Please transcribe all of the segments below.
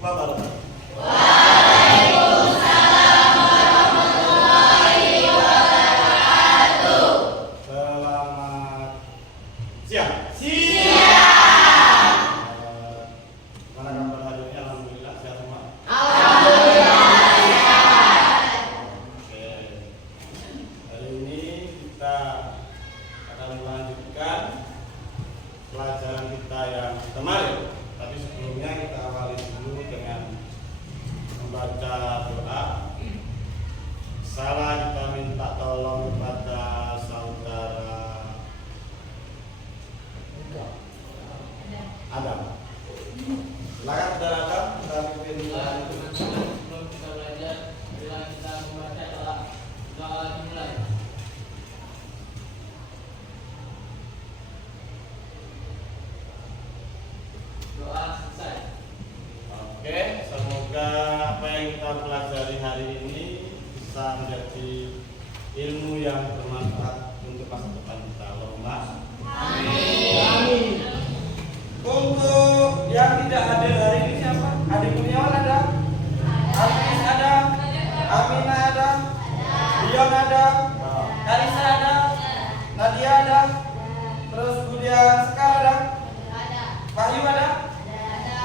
wabarakatuh. Waalaikumsalam warahmatullahi wabarakatuh. Selamat siang. Siang. Mana kabar hari ini? Alhamdulillah sehat semua. Alhamdulillah sehat. Oke. Hari ini kita akan melanjutkan pelajaran kita yang kemarin. Tapi sebelumnya kita awali dulu dengan membaca doa. Salah kita minta tolong kepada saudara Adam. Silakan saudara Adam, kita pimpin doa. Sebelum kita belajar, bila kita membaca doa dimulai. Doa selesai. Oke, semoga apa yang kita pelajari hari ini bisa menjadi ilmu yang bermanfaat untuk masa depan kita. Allahumma Amin. Untuk yang tidak hadir hari ini siapa? Adik Kurniawan ada? Alvis ada? Amina ada? Dion ada? Karisa ada? Nadia ada? Terus kemudian Sekar ada? Wahyu ada?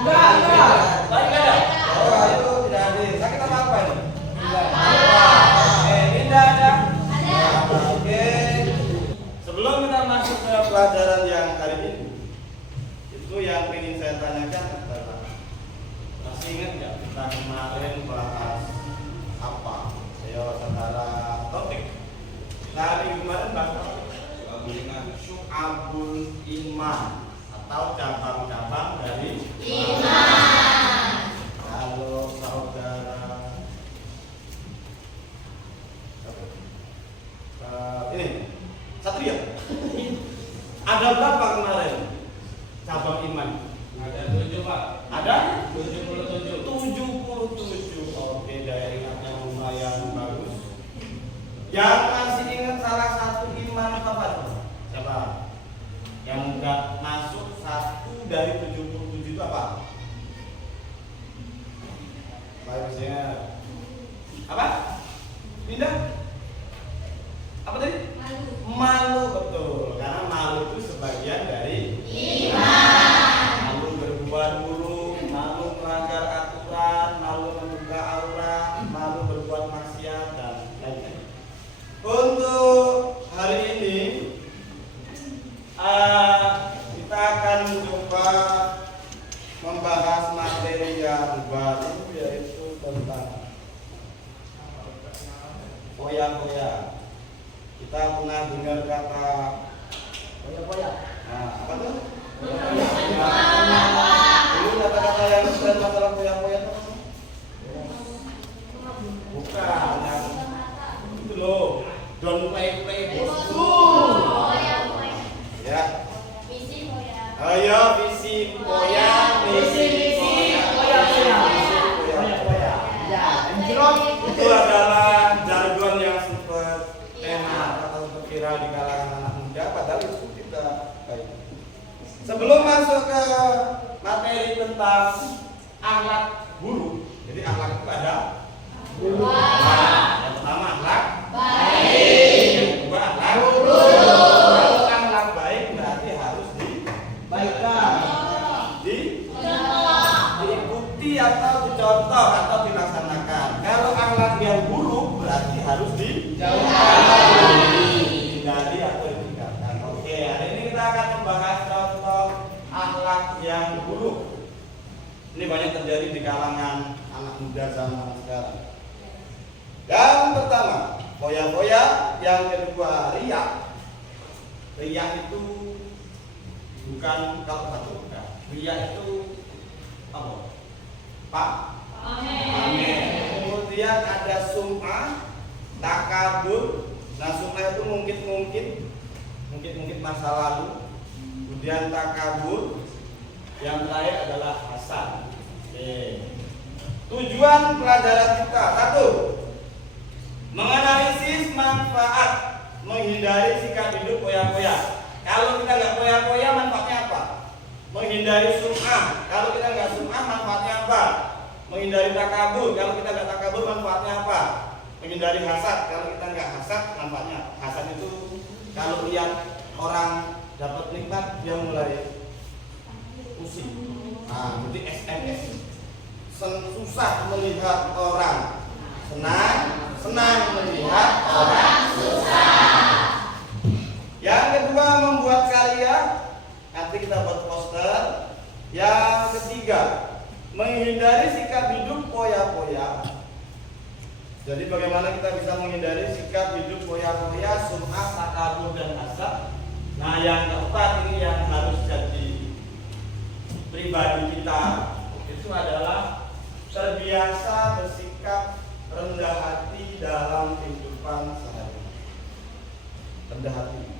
Wahyu nggak ada? Oh, Wahyu tidak hadir. Sakit apa ini? Oke, Linda ada? Oke. Sebelum kita masuk ke pelajaran yang hari ini, itu yang ingin saya tanyakan adalah, masih ingat nggak kita kemarin bahas apa? Ayo saudara topik. Nah, hari kemarin bahas apa? Syu'abul iman atau cabang-cabang dari Iman. Kalau saudara ini Satria, ada berapa kemarin cabang iman? Ada 7 Pak. Ada 77. 77. Oke, daya ingatnya lumayan bagus. Yang masih ingat salah satu iman apa? Siapa? Yang enggak masuk satu dari 77 itu apa? Baiknya apa? Pindah? Apa tadi? Malu, betul. Karena malu itu sebagian dari Iman. malu berbuat buruk, malu melanggar aturan, malu membuka aurat, malu berbuat maksiat dan lain-lain. Untuk hari ini kita akan mencoba membahas materi yang baru, yaitu tentang foya-foya. Kita pernah dengar kata foya-foya. Nah, apa tuh? Dulu kata-kata yang sering masalah foya-foya itu apa? Bukan, yang itu loh. Don't play bosku. Ya. Ayo visi foya, misi foya. Itu adalah jargon yang sempat enak atau viral di kalangan anak muda, padahal itu tidak baik. Sebelum masuk ke materi tentang akhlak buruk, jadi akhlak itu ada dua. Yang pertama akhlak baik, yang kedua akhlak buruk. Kalau akhlak baik berarti harus dibaikkan, diikuti atau dicontoh atau dilaksanakan. Kalau akhlak yang buruk berarti harus dijauhkan, dihindari atau ditinggalkan. Oke, hari ini kita akan membahas contoh akhlak yang buruk. Ini banyak terjadi di kalangan anak muda zaman sekarang. Yang pertama, foya-foya. Yang kedua, riak. Riak itu bukan kalau satu bukan. Riak itu apa? Pak? Amin. Kemudian ada sum'ah, takabur. Nah, sum'ah itu mungkin masa lalu. Kemudian takabur. Yang terakhir adalah hasad. Oke. Tujuan pelajaran kita, satu, menganalisis manfaat, menghindari sikap hidup foya-foya. Kalau kita nggak foya-foya, manfaatnya apa? Menghindari sum'ah. Kalau kita nggak sum'ah, manfaatnya apa? menghindari takabur. Kalau kita nggak takabur, manfaatnya apa? Menghindari hasad. Kalau kita nggak hasad, manfaatnya hasad itu kalau lihat orang dapat nikmat, dia mulai pusing. Nah, jadi SMS. Susah melihat orang senang, senang melihat orang susah. Yang kedua, membuat karya. Nanti kita buat poster. Yang ketiga, menghindari sikap hidup poya-poya. Jadi bagaimana kita bisa menghindari sikap hidup poya-poya, sum'ah, takabur, dan hasad. Nah, yang keempat ini yang harus jadi pribadi kita, itu adalah terbiasa bersikap rendah hati dalam kehidupan sehari-hari. Rendah hati.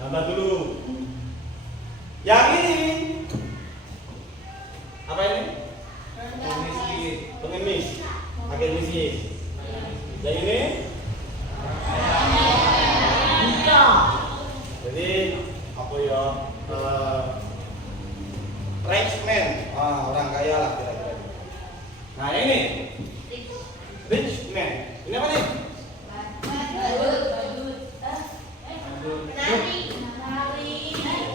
Tambah dulu. Yang ini apa ini? Pengemis. Pakai misi. Yang ini? Jadi apa ya? Rich man, orang kaya lah kira-kira. Nah ini rich man. Ini apa nih?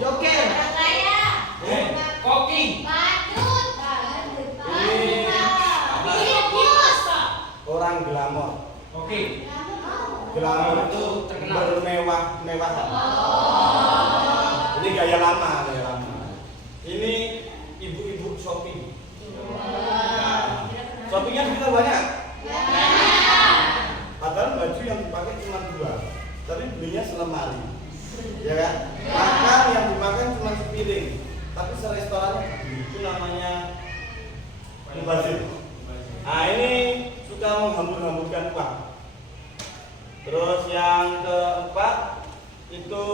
Joker. Koki. Orang glamor. Koki. Glamor itu terkenal. bermewah-mewahan. Ini gaya lama, gaya lama. Ini ibu-ibu shopping. Shoppingnya kita banyak. Padahal baju yang dipakai cuma 2, tapi belinya selemari. Ya kan? Makan yang dimakan cuma sepiring, tapi serestoran itu namanya mubazir. Nah ini suka menghambur-hamburkan uang. Terus yang keempat itu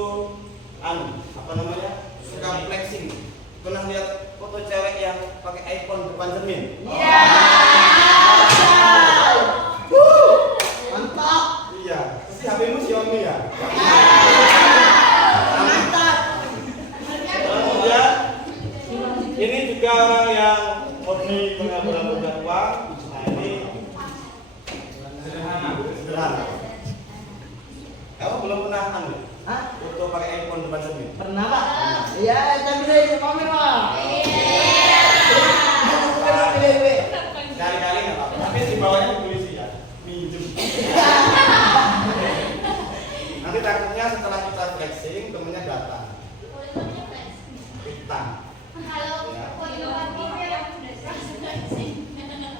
apa namanya? Suka flexing. Pernah lihat foto cewek yang pakai iPhone depan cermin? Mantap. Iya, pasti HP-mu Xiaomi ya? Mantap. Kemudian ini juga orang yang hobi menghambur-hamburkan uang. Nah ini sederhana. Kamu belum pernah Hah? foto pakai iPhone depan cermin? Pernah Pak? Iya, tapi saya pamer Pak. Kali-kali nggak apa-apa. Tapi di bawahnya ditulis ya, minjem. Nanti takutnya setelah kita flexing, temennya datang. Utang.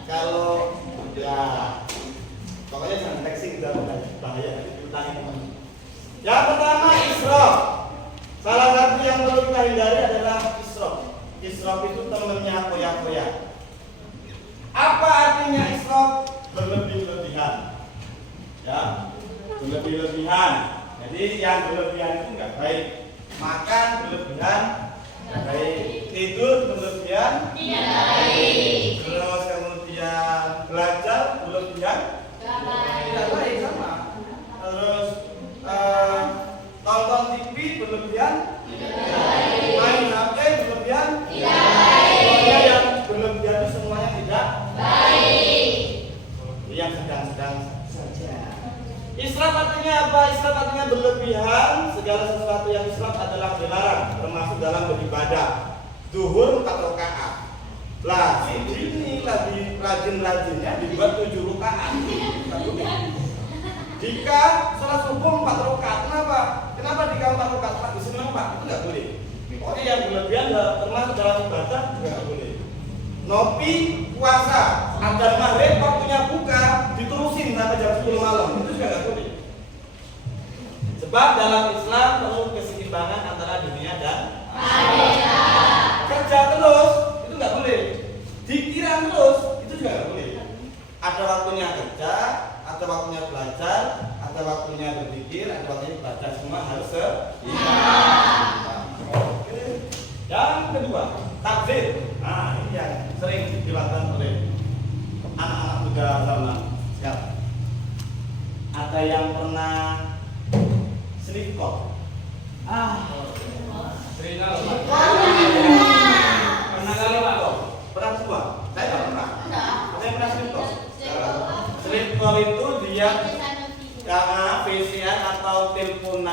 Kalau ya pokoknya jangan flexing, udah bahaya, utangin temen. Yang pertama israf. Salah satu yang perlu kita hindari adalah israf. Israf itu temennya poya-poya. Apa artinya israf? Berlebih-lebihan. Ya, berlebih-lebihan. Jadi yang berlebihan itu nggak baik. Makan berlebihan nggak baik. Tidur berlebihan tidak baik. Terus kemudian belajar berlebihan tidak baik sama. Terus nonton TV berlebihan tidak baik. Main HP berlebihan tidak baik. Pokoknya yang berlebihan itu semuanya tidak baik. Yang sedang-sedang saja. Israf artinya apa? Israf artinya berlebihan. Segala sesuatu yang israf adalah dilarang, termasuk dalam beribadah. Zuhur 4 rakaat. Lah, ini lagi rajin-rajinnya dibuat 7 rakaat. Jika sholat subuh 4 rakaat, kenapa di 4 rakaat Pak? Di sini Pak, itu nggak boleh. Pokoknya yang berlebihan termasuk dalam ibadah juga nggak boleh. Nopi puasa, adzan maghrib waktunya buka diterusin sampai jam 10 malam, itu juga nggak boleh. Sebab dalam Islam perlu keseimbangan antara dunia dan akhirat. Kerja terus itu nggak boleh. Dikira terus itu juga nggak boleh. Ada waktunya kerja, ada waktunya belajar, ada waktunya berzikir, ada waktunya belajar, semua harus seimbang. Oke. Yang kedua, takbir. Nah, ini yang sering dilakukan oleh anak-anak muda zaman sekarang. Ada yang pernah selingkuh? Sering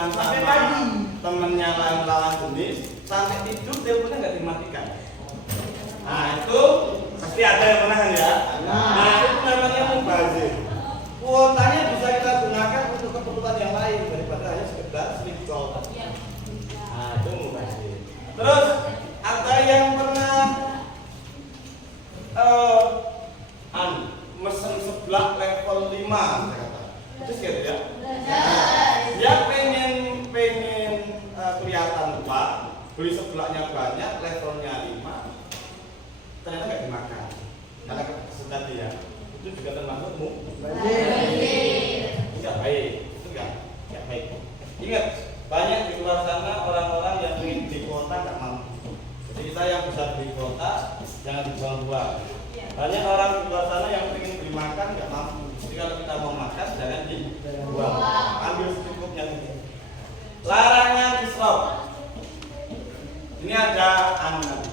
teleponan Sampai sama pagi. temennya lawan jenis sampai tidur teleponnya nggak dimatikan. Nah itu pasti ada yang pernah kan ya. Nah itu namanya mubazir. Kuotanya bisa kita gunakan untuk keperluan yang lain daripada hanya sekedar sleep call. Nah itu mubazir. Terus ada yang pernah mesen seblak level 5 saya kata. Itu sih ya. Dia pengen kelihatan tua, beli seblaknya banyak, levelnya 5, ternyata nggak dimakan. Karena tadi ya, itu juga termasuk nggak baik, itu nggak baik. Ingat, banyak di luar sana orang-orang yang ingin di kota nggak mampu. Jadi kita yang bisa beli kota jangan dibuang-buang. Banyak orang di luar sana yang ingin beli makan nggak mampu. Jadi kalau kita mau makan jangan dibuang, ambil secukupnya. Larangan israf. Ini ada amanat.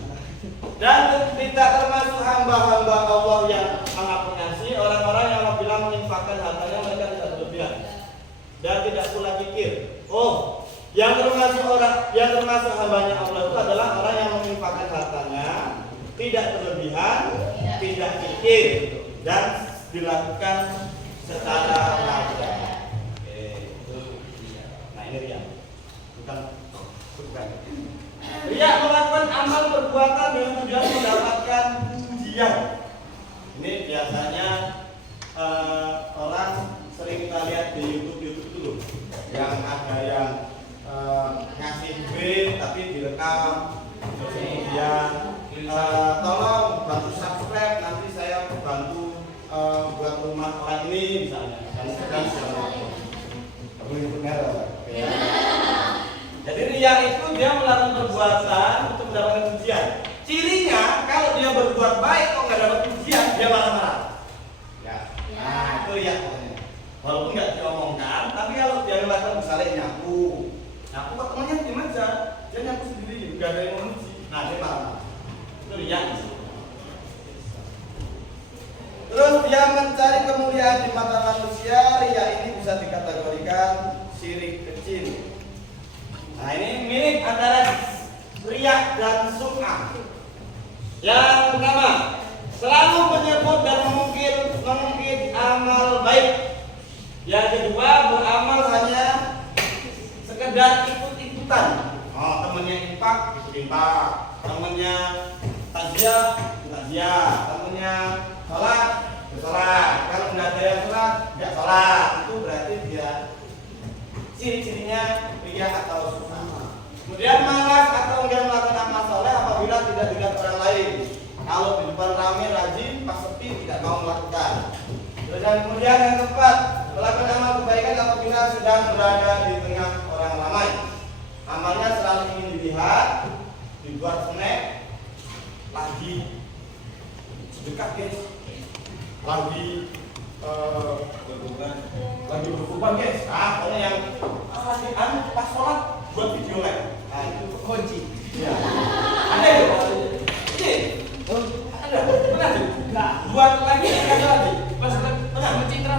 Dan tidak termasuk hamba-hamba Allah yang sangat pengasih, orang-orang yang apabila menginfakkan hartanya mereka tidak berlebihan dan tidak pula pikir. Oh, yang termasuk hambanya Allah itu adalah orang yang menginfakkan hartanya tidak berlebihan, tidak pikir dan dilakukan secara wajar. Nah ini dia. Bukan. Riya melakukan amal perbuatan dengan tujuan mendapatkan pujian. Ini biasanya orang sering kita lihat di YouTube dulu, yang ada yang ngasih duit tapi direkam, terus kemudian tolong bantu subscribe, nanti saya bantu buat rumah orang ini misalnya. Jadi riya itu dia melakukan perbuatan untuk mendapatkan pujian. Cirinya kalau dia berbuat baik kok nggak dapat pujian, dia marah-marah. Ya. Nah itu riya pokoknya. Walaupun nggak diomongkan, tapi kalau dia melakukan misalnya nyapu kok temannya diem aja, dia nyapu sendiri, nggak ada yang memuji. Nah dia marah. Itu riya. Terus dia mencari kemuliaan di mata manusia. Riya ini bisa dikategorikan syirik kecil. Nah ini mirip antara riya dan sum'ah. Yang pertama, selalu menyebut dan mengungkit amal baik. Yang kedua, beramal hanya sekedar ikut-ikutan. Oh, temennya infak, ikut-infak. Temennya takziah, temennya sholat, sholat. Kalau nggak ada yang sholat, nggak sholat. Itu berarti dia ciri-cirinya riya atau sum'ah. Kemudian malas atau enggan melakukan amal soleh apabila tidak dilihat orang lain. Kalau di depan ramai rajin, pas sepi tidak mau melakukan. Dan kemudian yang keempat, melakukan amal kebaikan apabila sedang berada di tengah orang ramai. Amalnya selalu ingin dilihat, dibuat snack, lagi sedekah guys, lagi berkurban guys. Nah, pokoknya yang lagi pas sholat buat video live. Nah, itu kunci. Ya. Ada itu? Ada? Pernah sih? Enggak. Buat lagi, ada lagi. Pas pernah mencitra.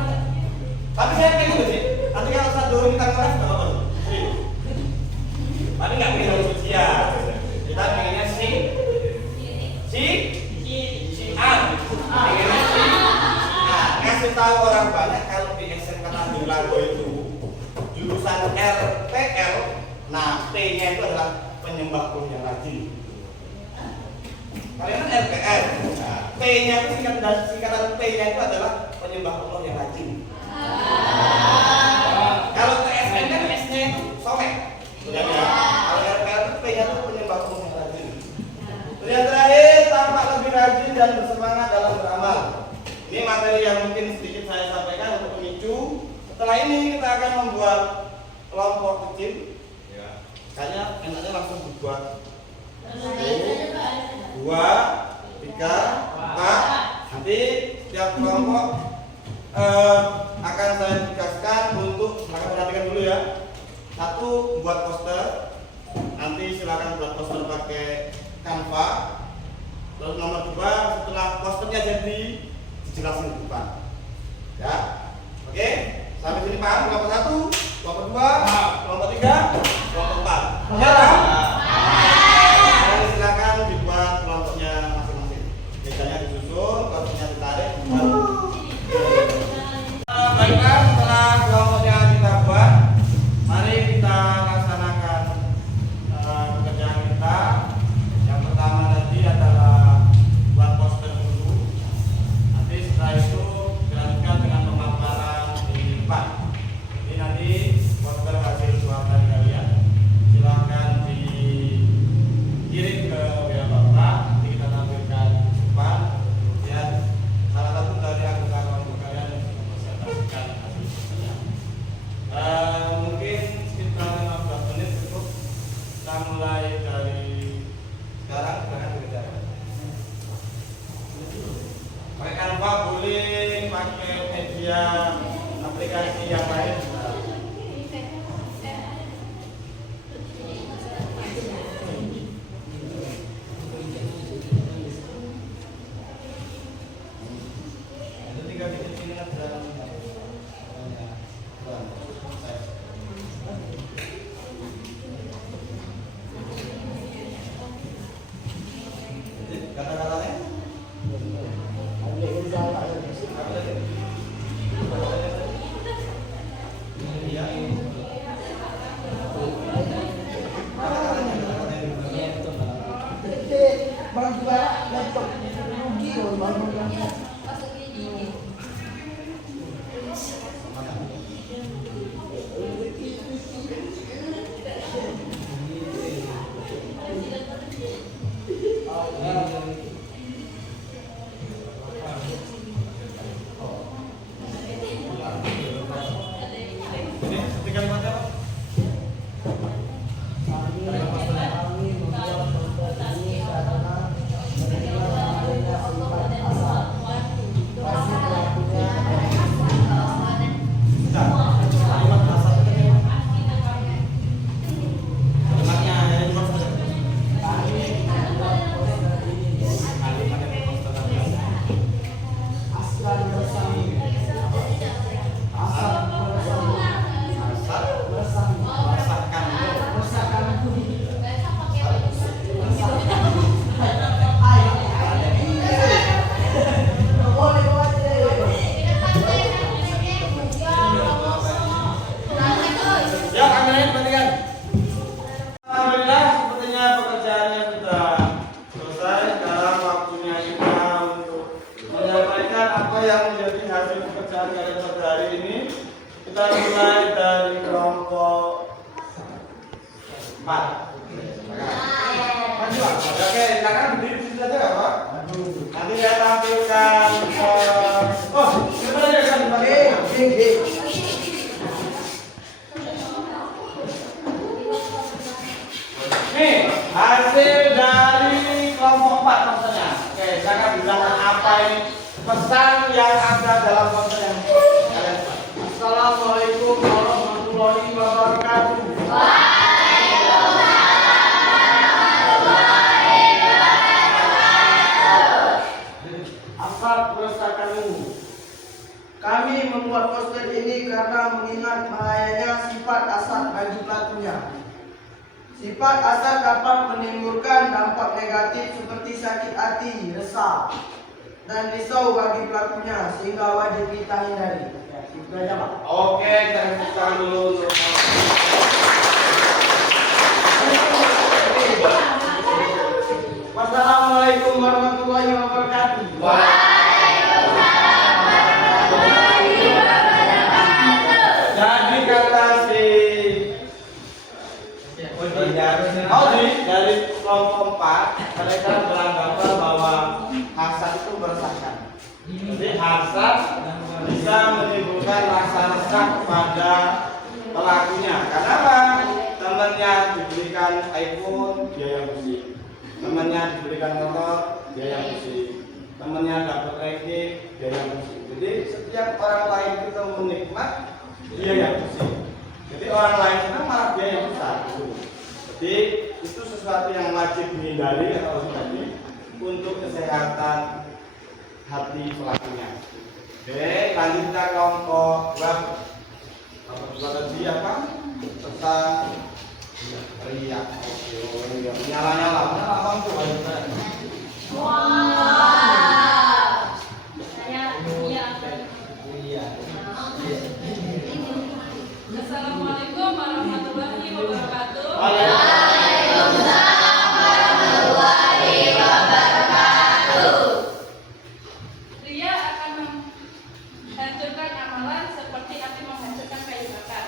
Tapi saya pengen gitu sih. Nanti kalau saya dorong kita kelas nggak apa-apa. Tapi nggak pengen harus usia. Kita pengennya si A. Pengennya si A. Kasih tahu orang banyak kalau di SMK Tanjung Lago itu jurusan RPL. Nah, P-nya itu adalah penyembah Allah yang rajin. Kalian kan RPL. Nah, P-nya itu singkatan P-nya itu adalah penyembah Allah yang rajin. Kalau TSN kan S-nya itu soleh. Jadi kalau RPL itu P-nya itu penyembah Allah yang rajin. Terus yang terakhir, tampak lebih rajin dan bersemangat dalam beramal. Ini materi yang mungkin sedikit saya sampaikan untuk memicu. Setelah ini kita akan membuat kelompok kecil. Kayaknya enaknya langsung dibuat 1, 2, 3, 4. Nanti setiap kelompok akan saya tugaskan untuk, silakan perhatikan dulu ya. 1, buat poster. Nanti silakan buat poster pakai Canva. Terus nomor 2, setelah posternya jadi dijelasin di depan. Ya, oke. Sampai sini paham? Kelompok 1, kelompok 2, kelompok 3. penyedia aplikasi yang lain. Itu 3 titik ini aja. Kata-katanya? Iya. Bang juara laptop rugi loh bang. Ini seperti kalimatnya Pak. Kalimat asal itu kalimatnya ada di mana? Asal bersami. Asal merasakan ya kameranya perhatikan. Alhamdulillah sepertinya pekerjaannya sudah selesai. Sekarang waktunya kita untuk menyampaikan apa yang menjadi hasil pekerjaan kalian pada hari ini. Kita mulai dari kelompok 4. Maju Pak. Oke, silakan berdiri di situ aja ya Pak. Nanti saya tampilkan oh, siapa aja kan nih, hasil dari kelompok 4 kontennya. Oke, silakan bilang apa ini pesan yang ada dalam konten yang kalian buat. Assalamualaikum warahmatullahi wabarakatuh. Asal bersakamu. Kami membuat poster ini karena mengingat bahayanya sifat asal bagi pelakunya. Sifat asal dapat menimbulkan dampak negatif seperti sakit hati, resah, dan risau bagi pelakunya sehingga wajib kita hindari. Ya, itu aja Pak. Oke, kita hentikan dulu untuk Wassalamualaikum warahmatullahi wabarakatuh. jadi kata si dari kelompok 4 mereka beranggapan bahwa hasad itu meresahkan. Jadi hasad bisa menimbulkan rasa resah pada pelakunya. Karena apa? Temannya diberikan iPhone, dia yang musik. Temannya diberikan motor, dia yang musik. Temannya dapat ranking, dia yang musik. Jadi setiap orang lain itu menikmat, dia yang musik. Jadi orang lain senang malah dia yang besar. Jadi itu sesuatu yang wajib dihindari atau tadi untuk kesehatan hati pelakunya. Oke, lanjut kita kelompok 2. Kelompok 2 tadi apa? Tentang riak. Nyala-nyala, lampu. Assalamualaikum warahmatullahi wabarakatuh. Ria akan menghancurkan amalan seperti api menghancurkan kayu bakar.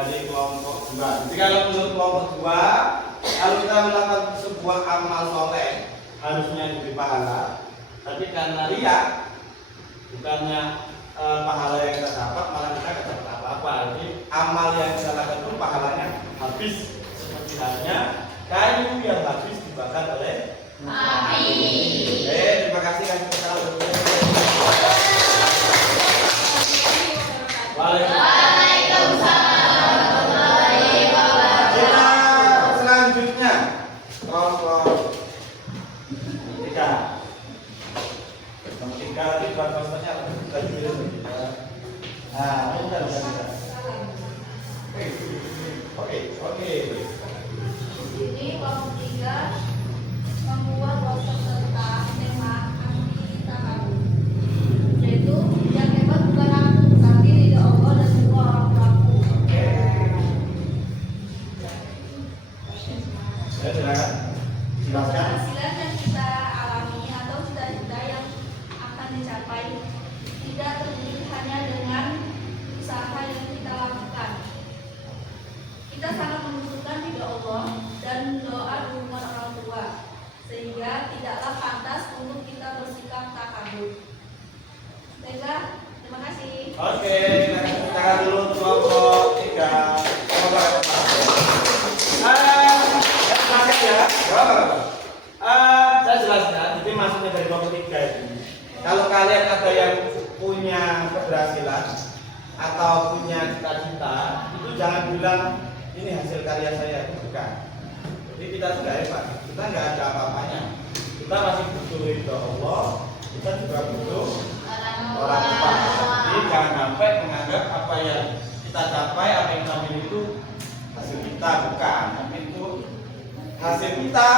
dari kelompok 2. Jadi kalau menurut kelompok 2, kalau kita melakukan sebuah amal soleh harusnya diberi pahala, tapi karena riya, bukannya pahala yang kita dapat, malah kita tidak dapat apa-apa. Jadi amal yang kita lakukan itu pahalanya habis, seperti halnya kayu yang habis dibakar oleh api. Terima kasih kan kita. Kita selanjutnya kelompok 3. Kelompok 3 nanti bahasa-bahasanya lagi bilang begitu. Nah, udah. Oke. Ini kelompok 3 membuat poster tentang tema anti takaruf, yaitu yang hebat bukan aku, tapi ridha Allah dan semua orang tuaku. Ya, silakan. Keberhasilan yang kita alami atau cita-cita yang akan dicapai tidak terdiri hanya dengan usaha yang kita lakukan. Kita sangat membutuhkan ridha Allah dan doa dukungan orang tua, sehingga tidaklah pantas untuk kita bersikap takabur. Baiklah, terima kasih. Oke, kita dulu kelompok 3. Saya jelaskan, jadi maksudnya dari kelompok 3 ini, kalau kalian ada yang punya keberhasilan atau punya cita-cita, itu jangan bilang ini hasil karya saya, itu bukan. Jadi kita sudah hebat, kita nggak ada apa-apanya. Kita masih butuh ridho Allah, kita juga butuh orang tua. Jadi jangan sampai menganggap apa yang kita capai, apa yang kita miliki itu hasil kita, bukan. Tapi itu hasil kita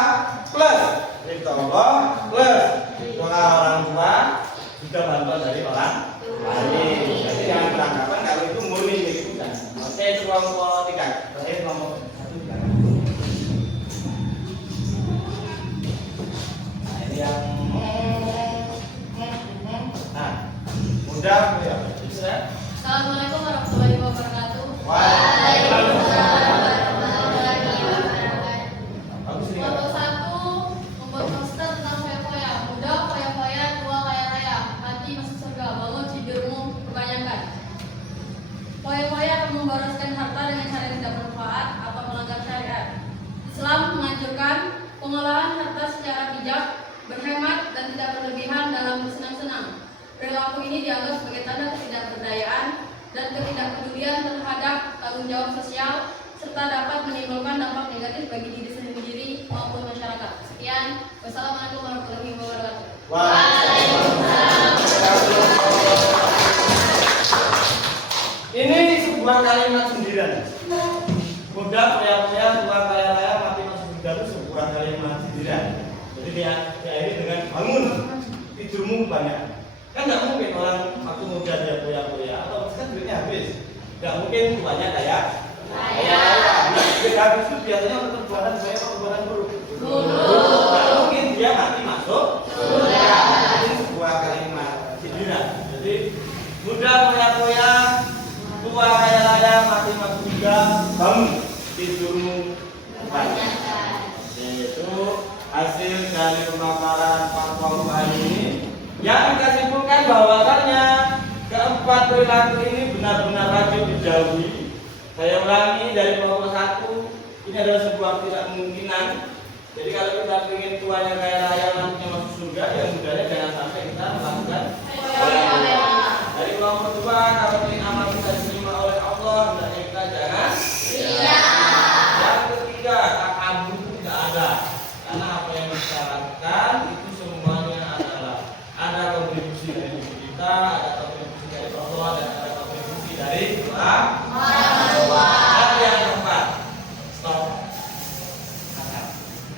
plus ridho Allah plus doa orang tua juga bantuan dari orang lain. Jadi jangan beranggapan kalau itu murni milik kita. Oke, itu kelompok 3. Terakhir kelompok 1. Nah, ini yang mudah ya. Bisa. Assalamualaikum warahmatullahi wabarakatuh. Waalaikumsalam. Kelompok 1 membuat poster tentang foya-foya. Muda foya-foya, tua kaya raya, mati masuk surga, bangun tidurmu kebanyakan. Foya-foya akan memboroskan harta dengan cara yang tidak bermanfaat atau melanggar syariat. Islam menganjurkan pengolahan harta secara bijak, berhemat dan tidak berlebihan dalam bersenang-senang. Perilaku ini dianggap sebagai tanda ketidakberdayaan dan ketidakpedulian terhadap tanggung jawab sosial, serta dapat menimbulkan dampak negatif bagi diri sendiri maupun masyarakat. Sekian, wassalamualaikum warahmatullahi wabarakatuh. Waalaikumsalam. Ini sebuah kalimat sindiran. Muda foya-foya, tua kaya raya, mati masuk surga itu sebuah kalimat sindiran. Jadi dia diakhiri dengan bangun tidurmu banyak. Kan nggak mungkin orang waktu muda dia foya-foya atau kan duitnya habis. Nggak mungkin tuanya kaya raya. Duit habis itu biasanya untuk perbuatan baik atau perbuatan buruk. Nggak mungkin dia mati masuk surga. Ini sebuah kalimat sindiran. Jadi muda foya-foya, tua kaya raya, mati masuk surga, bangun tidurmu banyak. Itu hasil dari pemaparan fatwa hari ini. Yang kita simpulkan bahwasannya keempat perilaku ini benar-benar wajib dijauhi. Saya ulangi, dari kelompok 1 ini adalah sebuah tidak kemungkinan. Jadi kalau kita ingin tuanya kaya raya nantinya masuk surga, ya mudahnya jangan sampai kita melakukan. Dari kelompok 2, kalau ingin amal kita diterima oleh Allah, hendaknya kita jangan. Yang ketiga, takabur itu tidak ada, karena apa yang kita lakukan itu semuanya adalah ada kontribusi dari diri kita, ada kontribusi dari Allah, dan ada kontribusi dari orang tua. Dan yang keempat, stop.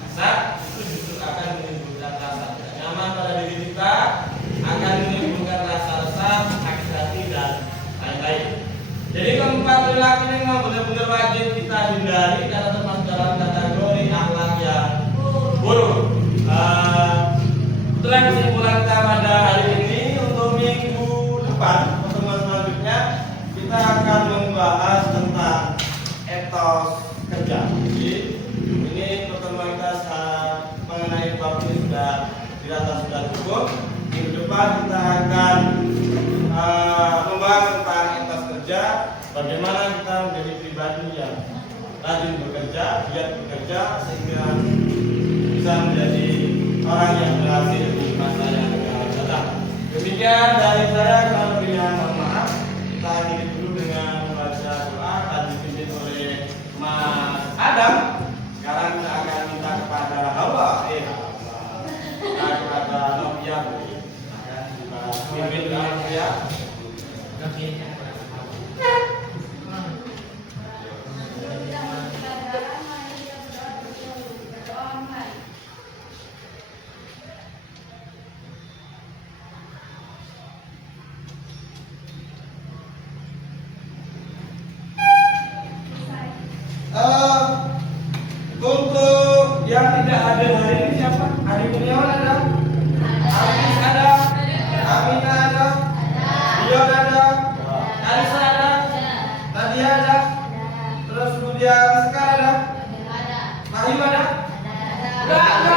Asal itu justru akan menimbulkan rasa tidak nyaman pada diri kita, akan menimbulkan rasa resah, sakit hati dan lain-lain. Jadi keempat perilaku ini memang benar-benar wajib kita hindari karena termasuk dalam kategori akhlak yang buruk. Itulah kesimpulan kita pada hari ini. Untuk minggu depan, pertemuan selanjutnya kita akan membahas tentang depan kita akan membahas tentang etos kerja, bagaimana kita menjadi pribadi yang rajin bekerja, giat bekerja, sehingga bisa menjadi orang yang berhasil di masa yang akan datang. Demikian dari saya, kurang lebihnya mohon maaf. Kita akhiri dulu dengan membaca doa tadi dipimpin oleh Mas Adam. Sekarang kita akan minta kepada Hawa, kepada Novia, akan kita pimpin dengan Novia. Untuk yang tidak hadir hari ini siapa? Adi Kurniawan ada? Amis ada? Amina ada? Dion ada? Kalisa ada? Nadia ada? Terus kemudian Sekar ada? Mahim ada? Enggak.